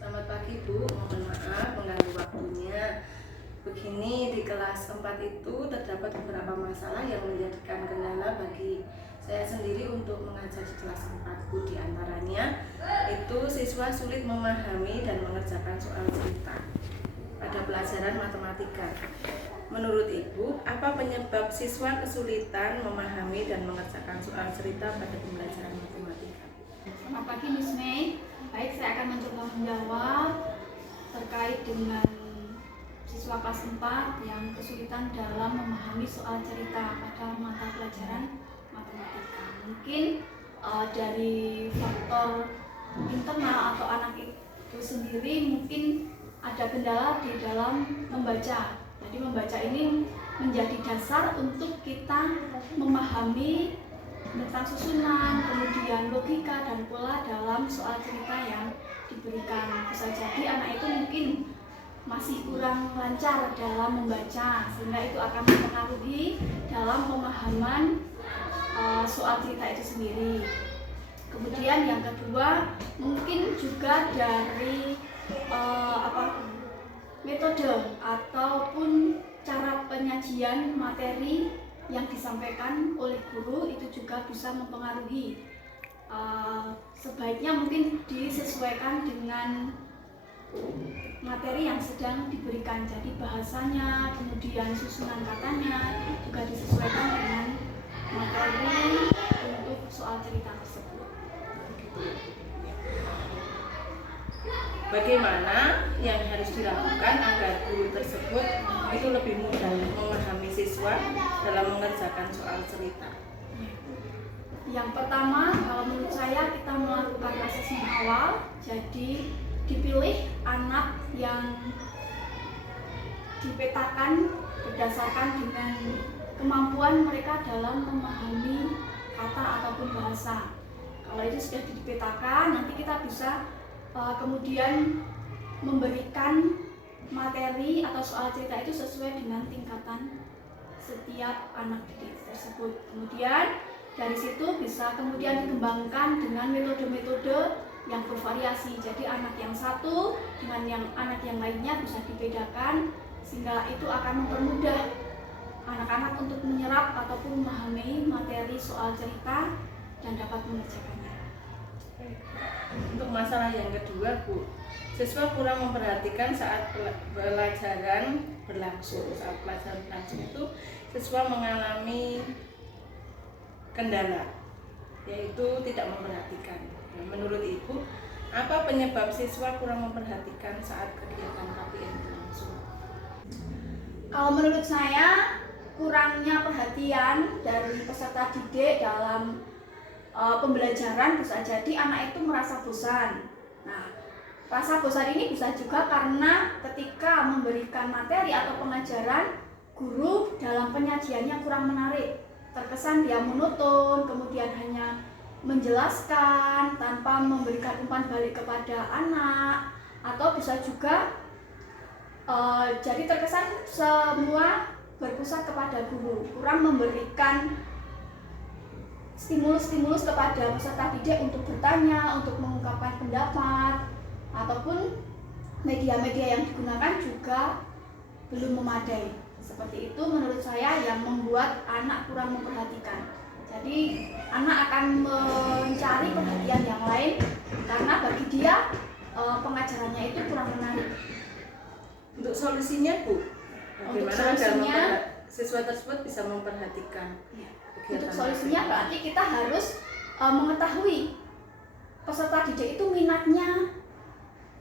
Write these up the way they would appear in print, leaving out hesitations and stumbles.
Selamat pagi Bu, mohon maaf mengganggu waktunya. Begini, di kelas 4 itu terdapat beberapa masalah yang menjadikan kendala bagi saya sendiri untuk mengajar di kelas 4 Bu. Di antaranya itu siswa sulit memahami dan mengerjakan soal cerita pada pelajaran matematika. Menurut Ibu, apa penyebab siswa kesulitan memahami dan mengerjakan soal cerita pada pembelajaran matematika? Selamat pagi Miss May. Baik, saya akan mencoba menjawab terkait dengan siswa kelas 4 yang kesulitan dalam memahami soal cerita pada mata pelajaran matematika. Mungkin dari faktor internal atau anak itu sendiri mungkin ada kendala di dalam membaca. Jadi membaca ini menjadi dasar untuk kita memahami tentang susunan, kemudian logika dan pola dalam soal cerita yang diberikan. Bisa jadi anak itu mungkin masih kurang lancar dalam membaca, sehingga itu akan mempengaruhi dalam pemahaman soal cerita itu sendiri. Kemudian yang kedua, mungkin juga dari metode ataupun cara penyajian materi yang disampaikan oleh guru itu juga bisa mempengaruhi. Sebaiknya mungkin disesuaikan dengan materi yang sedang diberikan. Jadi bahasanya, kemudian susunan katanya juga disesuaikan dengan materi untuk soal cerita tersebut. Bagaimana yang harus dilakukan agar guru tersebut itu lebih mudah memahami siswa dalam mengerjakan soal cerita? Yang pertama, kalau menurut saya kita melakukan asesmen awal. Jadi dipilih anak yang dipetakan berdasarkan dengan kemampuan mereka dalam memahami kata ataupun bahasa. Kalau itu sudah dipetakan, nanti kita bisa kemudian memberikan materi atau soal cerita itu sesuai dengan tingkatan setiap anak didik tersebut. Kemudian dari situ bisa kemudian dikembangkan dengan metode-metode yang bervariasi. Jadi anak yang satu dengan anak yang lainnya bisa dibedakan, sehingga itu akan mempermudah anak-anak untuk menyerap ataupun memahami materi soal cerita dan dapat mengerjakannya. Untuk masalah yang kedua Bu, siswa kurang memperhatikan saat pelajaran berlangsung. Saat pelajaran berlangsung itu siswa mengalami kendala, yaitu tidak memperhatikan. Menurut Ibu, apa penyebab siswa kurang memperhatikan saat kegiatan KPM berlangsung? Kalau menurut saya, kurangnya perhatian dari peserta didik dalam pembelajaran bisa jadi anak itu merasa bosan. Nah, rasa bosan ini bisa juga karena ketika memberikan materi atau pengajaran, guru dalam penyajiannya kurang menarik. Terkesan dia monoton, kemudian hanya menjelaskan tanpa memberikan umpan balik kepada anak, atau bisa juga jadi terkesan semua berpusat kepada guru, kurang memberikan stimulus kepada peserta didik untuk bertanya, untuk mengungkapkan pendapat, ataupun media-media yang digunakan juga belum memadai. Seperti itu menurut saya yang membuat anak kurang memperhatikan. Jadi anak akan mencari perhatian yang lain karena bagi dia pengajarannya itu kurang menarik. Untuk solusinya Bu, bagaimana agar siswa tersebut bisa memperhatikan? Untuk solusinya berarti kita harus mengetahui peserta didik itu minatnya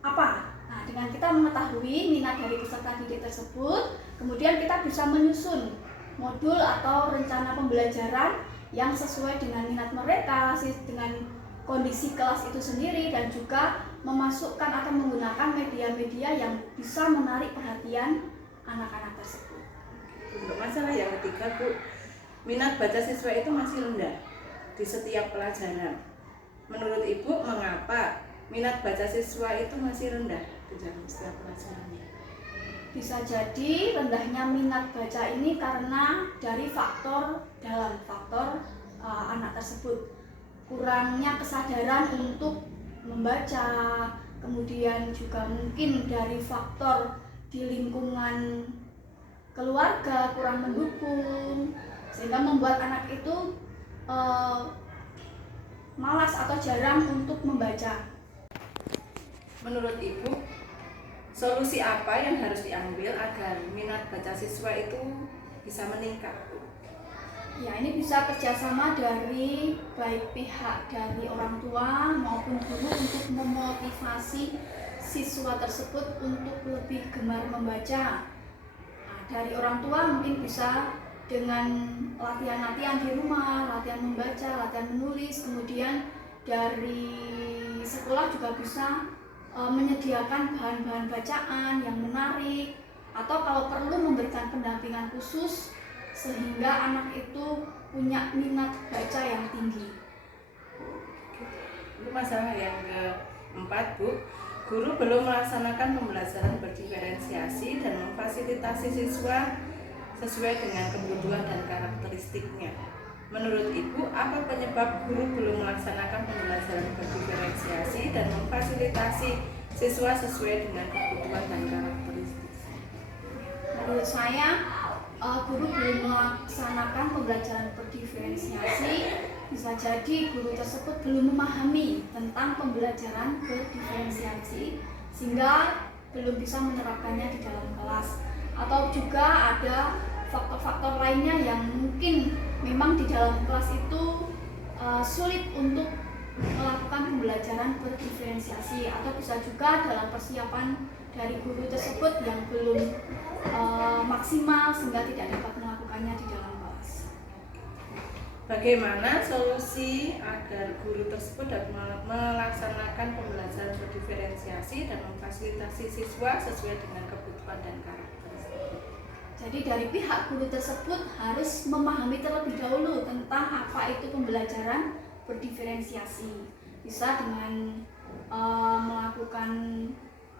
apa. Nah, dengan kita mengetahui minat dari peserta didik tersebut, kemudian kita bisa menyusun modul atau rencana pembelajaran yang sesuai dengan minat mereka, dengan kondisi kelas itu sendiri, dan juga memasukkan atau menggunakan media-media yang bisa menarik perhatian anak-anak tersebut. Untuk masalah yang ketiga Bu, minat baca siswa itu masih rendah di setiap pelajaran. Menurut Ibu, mengapa minat baca siswa itu masih rendah di dalam setiap pelajarannya? Bisa jadi rendahnya minat baca ini karena dari faktor anak tersebut. Kurangnya kesadaran untuk membaca, kemudian juga mungkin dari faktor di lingkungan keluarga kurang mendukung, sehingga membuat anak itu malas atau jarang untuk membaca. Menurut Ibu, solusi apa yang harus diambil agar minat baca siswa itu bisa meningkat? Ya, ini bisa kerjasama dari baik pihak dari orang tua maupun guru untuk memotivasi siswa tersebut untuk lebih gemar membaca. Nah, dari orang tua mungkin bisa dengan latihan-latihan di rumah, latihan membaca, latihan menulis, kemudian dari sekolah juga bisa menyediakan bahan-bahan bacaan yang menarik, atau kalau perlu memberikan pendampingan khusus sehingga anak itu punya minat baca yang tinggi. Itu masalah yang keempat, Bu. Guru belum melaksanakan pembelajaran berdiferensiasi dan memfasilitasi siswa sesuai dengan kebutuhan dan karakteristiknya. Menurut Ibu, apa penyebab guru belum melaksanakan pembelajaran berdiferensiasi dan memfasilitasi siswa sesuai dengan kebutuhan dan karakteristik? Menurut saya, guru belum melaksanakan pembelajaran berdiferensiasi. Bisa jadi guru tersebut belum memahami tentang pembelajaran berdiferensiasi sehingga belum bisa menerapkannya di dalam kelas. Atau juga ada faktor-faktor lainnya yang mungkin memang di dalam kelas itu sulit untuk melakukan pembelajaran berdiferensiasi, atau bisa juga dalam persiapan dari guru tersebut yang belum maksimal sehingga tidak dapat melakukannya di dalam kelas. Bagaimana solusi agar guru tersebut dapat melaksanakan pembelajaran berdiferensiasi dan memfasilitasi siswa sesuai dengan kebutuhan dan karakteristik? Jadi dari pihak guru tersebut harus memahami terlebih dahulu tentang apa itu pembelajaran berdiferensiasi. Bisa dengan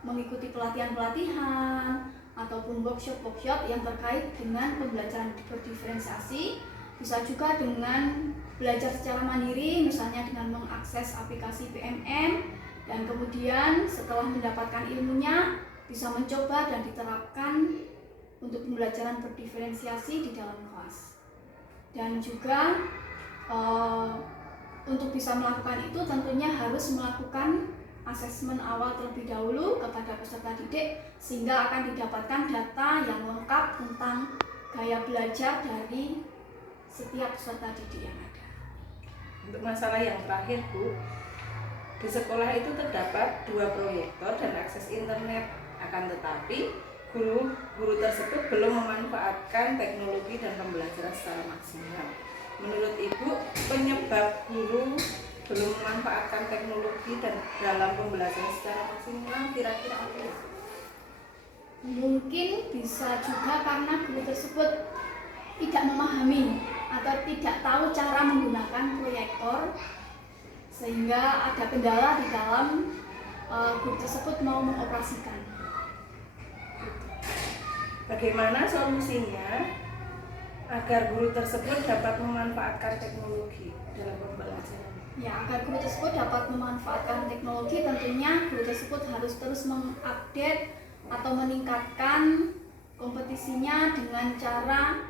mengikuti pelatihan-pelatihan ataupun workshop-workshop yang terkait dengan pembelajaran berdiferensiasi. Bisa juga dengan belajar secara mandiri, misalnya dengan mengakses aplikasi PMM, dan kemudian setelah mendapatkan ilmunya bisa mencoba dan diterapkan untuk pembelajaran berdiferensiasi di dalam kelas. Dan juga untuk bisa melakukan itu tentunya harus melakukan asesmen awal terlebih dahulu kepada peserta didik sehingga akan didapatkan data yang lengkap tentang gaya belajar dari setiap peserta didik yang ada. Untuk masalah yang terakhir, Bu, di sekolah itu terdapat 2 proyektor dan akses internet, akan tetapi guru tersebut belum memanfaatkan teknologi dan pembelajaran secara maksimal. Menurut Ibu, penyebab guru belum memanfaatkan teknologi dan dalam pembelajaran secara maksimal kira-kira apa? Mungkin bisa juga karena guru tersebut tidak memahami atau tidak tahu cara menggunakan proyektor, sehingga ada kendala di dalam guru tersebut mau mengoperasikan. Bagaimana solusinya agar guru tersebut dapat memanfaatkan teknologi dalam pembelajaran? Ya, agar guru tersebut dapat memanfaatkan teknologi, tentunya guru tersebut harus terus mengupdate atau meningkatkan kompetisinya dengan cara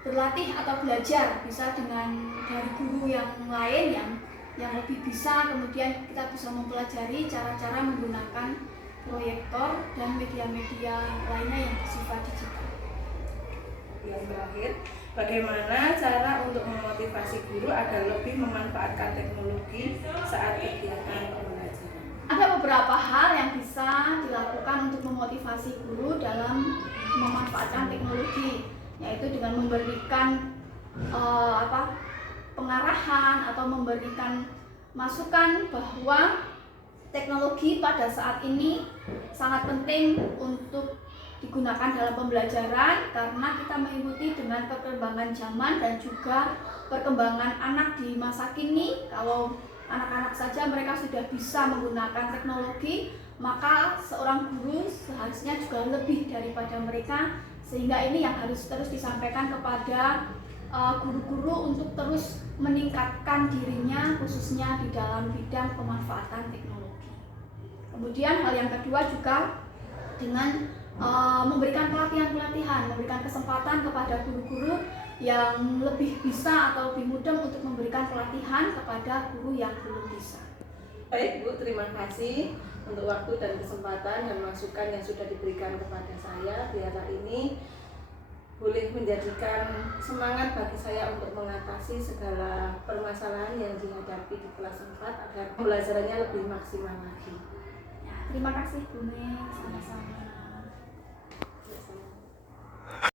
berlatih atau belajar, bisa dengan dari guru yang lain yang lebih bisa, kemudian kita bisa mempelajari cara-cara menggunakan proyektor dan media-media lainnya yang bersifat digital. Yang terakhir, bagaimana cara untuk memotivasi guru agar lebih memanfaatkan teknologi saat kegiatan pembelajaran? Ada beberapa hal yang bisa dilakukan untuk memotivasi guru dalam memanfaatkan teknologi, yaitu dengan memberikan pengarahan atau memberikan masukan bahwa teknologi pada saat ini sangat penting untuk digunakan dalam pembelajaran karena kita mengikuti dengan perkembangan zaman dan juga perkembangan anak di masa kini. Kalau anak-anak saja mereka sudah bisa menggunakan teknologi, maka seorang guru seharusnya juga lebih daripada mereka, sehingga ini yang harus terus disampaikan kepada guru-guru untuk terus meningkatkan dirinya khususnya di dalam bidang pemanfaatan teknologi. Kemudian hal yang kedua juga dengan memberikan pelatihan-pelatihan, memberikan kesempatan kepada guru-guru yang lebih bisa atau lebih mudah untuk memberikan pelatihan kepada guru yang belum bisa. Baik Bu, terima kasih untuk waktu dan kesempatan dan masukan yang sudah diberikan kepada saya. Biarlah ini boleh menjadikan semangat bagi saya untuk mengatasi segala permasalahan yang dihadapi di kelas 4 agar pembelajarannya lebih maksimal lagi. Ya, terima kasih Bu Mei, sama-sama.